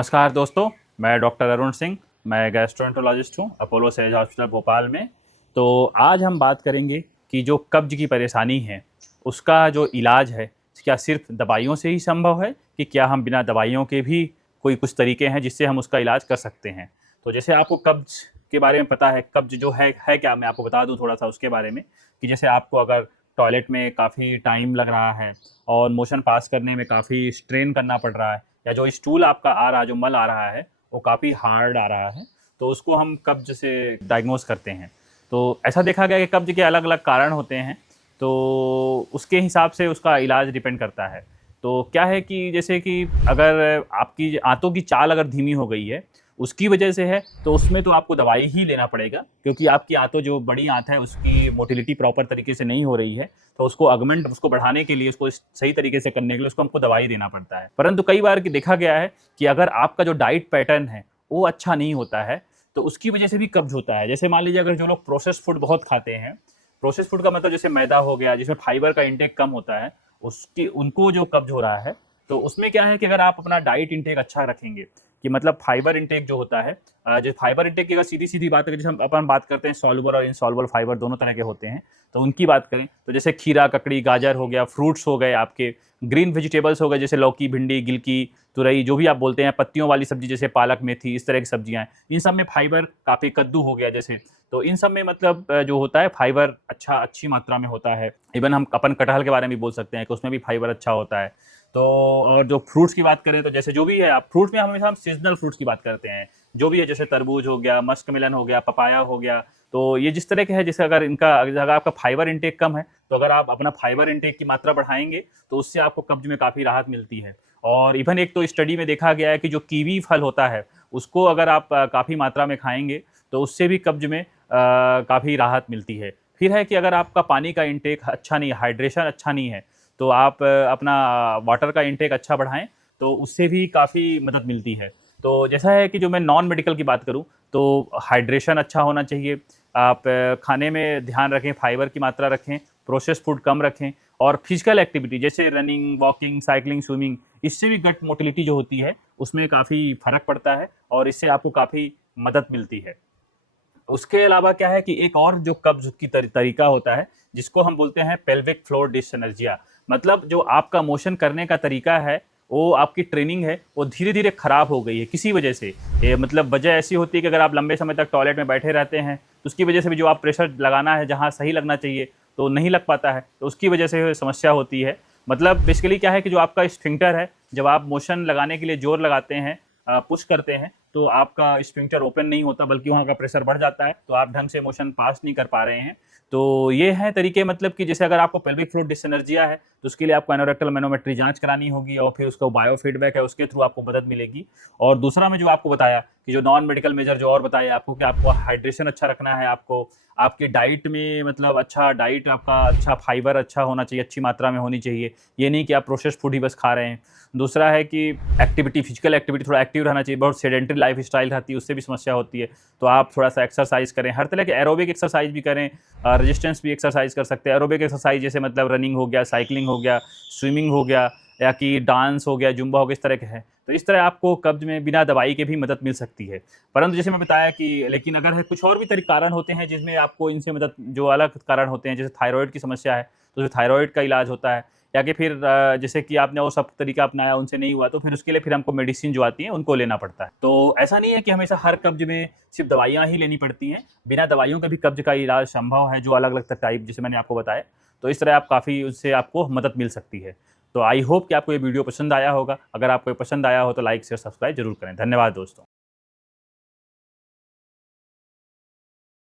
नमस्कार दोस्तों, मैं डॉक्टर अरुण सिंह। मैं गैस्ट्रोएंटरोलॉजिस्ट हूँ अपोलो सैज हॉस्पिटल भोपाल में। तो आज हम बात करेंगे कि जो कब्ज की परेशानी है उसका जो इलाज है, क्या सिर्फ दवाइयों से ही संभव है कि क्या हम बिना दवाइयों के भी कोई कुछ तरीके हैं जिससे हम उसका इलाज कर सकते हैं। तो जैसे आपको कब्ज के बारे में पता है, कब्ज जो है क्या, मैं आपको बता दूं थोड़ा सा उसके बारे में कि जैसे आपको अगर टॉयलेट में काफ़ी टाइम लग रहा है और मोशन पास करने में काफ़ी स्ट्रेन करना पड़ रहा है, या जो स्टूल आपका आ रहा है, जो मल आ रहा है वो काफ़ी हार्ड आ रहा है, तो उसको हम कब्ज से डायग्नोज करते हैं। तो ऐसा देखा गया कि कब्ज के अलग अलग कारण होते हैं, तो उसके हिसाब से उसका इलाज डिपेंड करता है। तो क्या है कि जैसे कि अगर आपकी आंतों की चाल अगर धीमी हो गई है उसकी वजह से है, तो उसमें तो आपको दवाई ही लेना पड़ेगा, क्योंकि आपकी आंतों, जो बड़ी आंत है उसकी मोटिलिटी प्रॉपर तरीके से नहीं हो रही है, तो उसको अगमेंट, उसको बढ़ाने के लिए, उसको सही तरीके से करने के लिए उसको हमको दवाई देना पड़ता है। परंतु कई बार की देखा गया है कि अगर आपका जो डाइट पैटर्न है वो अच्छा नहीं होता है तो उसकी वजह से भी कब्ज होता है। जैसे मान लीजिए अगर जो लोग प्रोसेस फूड बहुत खाते हैं, प्रोसेस फूड का मतलब जैसे मैदा हो गया जिसमें फाइबर का इंटेक कम होता है, उसकी उनको जो कब्ज हो रहा है, तो उसमें क्या है कि अगर आप अपना डाइट इंटेक अच्छा रखेंगे, कि मतलब फाइबर इंटेक जो होता है, जो फाइबर इंटेक की अगर सीधी सीधी बात करें, जैसे हम अपन बात करते हैं सॉल्युबल और इनसॉल्युबल फाइबर दोनों तरह के होते हैं, तो उनकी बात करें तो जैसे खीरा, ककड़ी, गाजर हो गया, फ्रूट्स हो गए, आपके ग्रीन वेजिटेबल्स हो गए जैसे लौकी, भिंडी, गिलकी, तुरई, जो भी आप बोलते हैं, पत्तियों वाली सब्जी जैसे पालक, मेथी, इस तरह की सब्जियां हैं, इन सब में फाइबर काफ़ी, कद्दू हो गया जैसे, तो इन सब में मतलब जो होता है फाइबर अच्छी मात्रा में होता है। इवन हम अपन कटहल के बारे में भी बोल सकते हैं कि उसमें भी फाइबर अच्छा होता है। तो और जो फ्रूट्स की बात करें तो जैसे जो भी है, आप फ्रूट्स में हमेशा हम सीजनल फ्रूट्स की बात करते हैं, जो भी है, जैसे तरबूज हो गया, मस्क मिलन हो गया, पपाया हो गया, तो ये जिस तरह के है, जैसे अगर आपका फाइबर इंटेक कम है, तो अगर आप अपना फाइबर इंटेक की मात्रा बढ़ाएंगे तो उससे आपको कब्ज में काफ़ी राहत मिलती है। और इवन एक तो स्टडी में देखा गया है कि जो कीवी फल होता है उसको अगर आप काफ़ी मात्रा में खाएंगे तो उससे भी कब्ज में काफ़ी राहत मिलती है। फिर है कि अगर आपका पानी का इंटेक अच्छा नहीं, हाइड्रेशन अच्छा नहीं है, तो आप अपना वाटर का इंटेक अच्छा बढ़ाएं, तो उससे भी काफ़ी मदद मिलती है। तो जैसा है कि जो मैं नॉन मेडिकल की बात करूं तो हाइड्रेशन अच्छा होना चाहिए, आप खाने में ध्यान रखें, फाइबर की मात्रा रखें, प्रोसेस फूड कम रखें, और फिजिकल एक्टिविटी जैसे रनिंग, वॉकिंग, साइकिलिंग, स्विमिंग, इससे भी गट मोटिलिटी जो होती है उसमें काफ़ी फर्क पड़ता है और इससे आपको काफ़ी मदद मिलती है। उसके अलावा क्या है कि एक और जो कब्ज की तरीका होता है जिसको हम बोलते हैं पेल्विक फ्लोर डिसएनर्जिया, मतलब जो आपका मोशन करने का तरीका है, वो आपकी ट्रेनिंग है वो धीरे धीरे खराब हो गई है किसी वजह से। मतलब वजह ऐसी होती है कि अगर आप लंबे समय तक टॉयलेट में बैठे रहते हैं तो उसकी वजह से भी जो आप प्रेशर लगाना है जहाँ सही लगना चाहिए तो नहीं लग पाता है, तो उसकी वजह से समस्या होती है। मतलब बेसिकली क्या है कि जो आपका स्फिंक्टर है, जब आप मोशन लगाने के लिए जोर लगाते हैं, पुश करते हैं, तो आपका स्फिंक्टर ओपन नहीं होता बल्कि वहाँ का प्रेशर बढ़ जाता है, तो आप ढंग से मोशन पास नहीं कर पा रहे हैं। तो ये हैं तरीके, मतलब कि जैसे अगर आपको पेल्विक फ्लोर डिसएनर्जिया है तो उसके लिए आपको एनोरेक्टल मैनोमेट्री जांच करानी होगी और फिर उसका बायो फीडबैक है, उसके थ्रू आपको मदद मिलेगी। और दूसरा मैं जो आपको बताया कि जो नॉन मेडिकल मेजर जो और बताया आपको कि आपको हाइड्रेशन अच्छा रखना है, आपको आपकी डाइट में मतलब अच्छा डाइट, आपका अच्छा फाइबर अच्छा होना चाहिए, अच्छी मात्रा में होनी चाहिए, ये नहीं कि आप प्रोसेस फूड ही बस खा रहे हैं। दूसरा है कि एक्टिविटी, फिजिकल एक्टिविटी थोड़ा एक्टिव रहना चाहिए, बहुत सेडेंटरी लाइफ स्टाइल रहती है उससे भी समस्या होती है, तो आप थोड़ा सा एक्सरसाइज करें, हर तरह के एरोबिक एक्सरसाइज भी करें, रेजिस्टेंस भी एक्सरसाइज कर सकते हैं। एरोबिक एक्सरसाइज जैसे मतलब रनिंग हो गया, साइकिलिंग हो गया, स्विमिंग हो गया, या कि डांस हो गया, जुम्बा हो गया, इस तरह के हैं। तो इस तरह आपको कब्ज में बिना दवाई के भी मदद मिल सकती है। परंतु जैसे मैं बताया कि लेकिन अगर है कुछ और भी तरीके कारण होते हैं जिसमें आपको इनसे मदद, जो अलग कारण होते हैं, जैसे थायराइड की समस्या है तो थायराइड का इलाज होता है, या कि फिर जैसे कि आपने वो सब तरीका अपनाया उनसे नहीं हुआ तो फिर उसके लिए फिर हमको मेडिसिन जो आती है उनको लेना पड़ता है। तो ऐसा नहीं है कि हमेशा हर कब्ज में सिर्फ दवाइयाँ ही लेनी पड़ती हैं, बिना दवाइयों का भी कब्ज का इलाज संभव है, जो अलग अलग टाइप जैसे मैंने आपको बताया। तो इस तरह आप काफ़ी उससे आपको मदद मिल सकती है। तो आई होप कि आपको ये वीडियो पसंद आया होगा। अगर आपको ये पसंद आया हो तो लाइक शेयर सब्सक्राइब जरूर करें। धन्यवाद दोस्तों।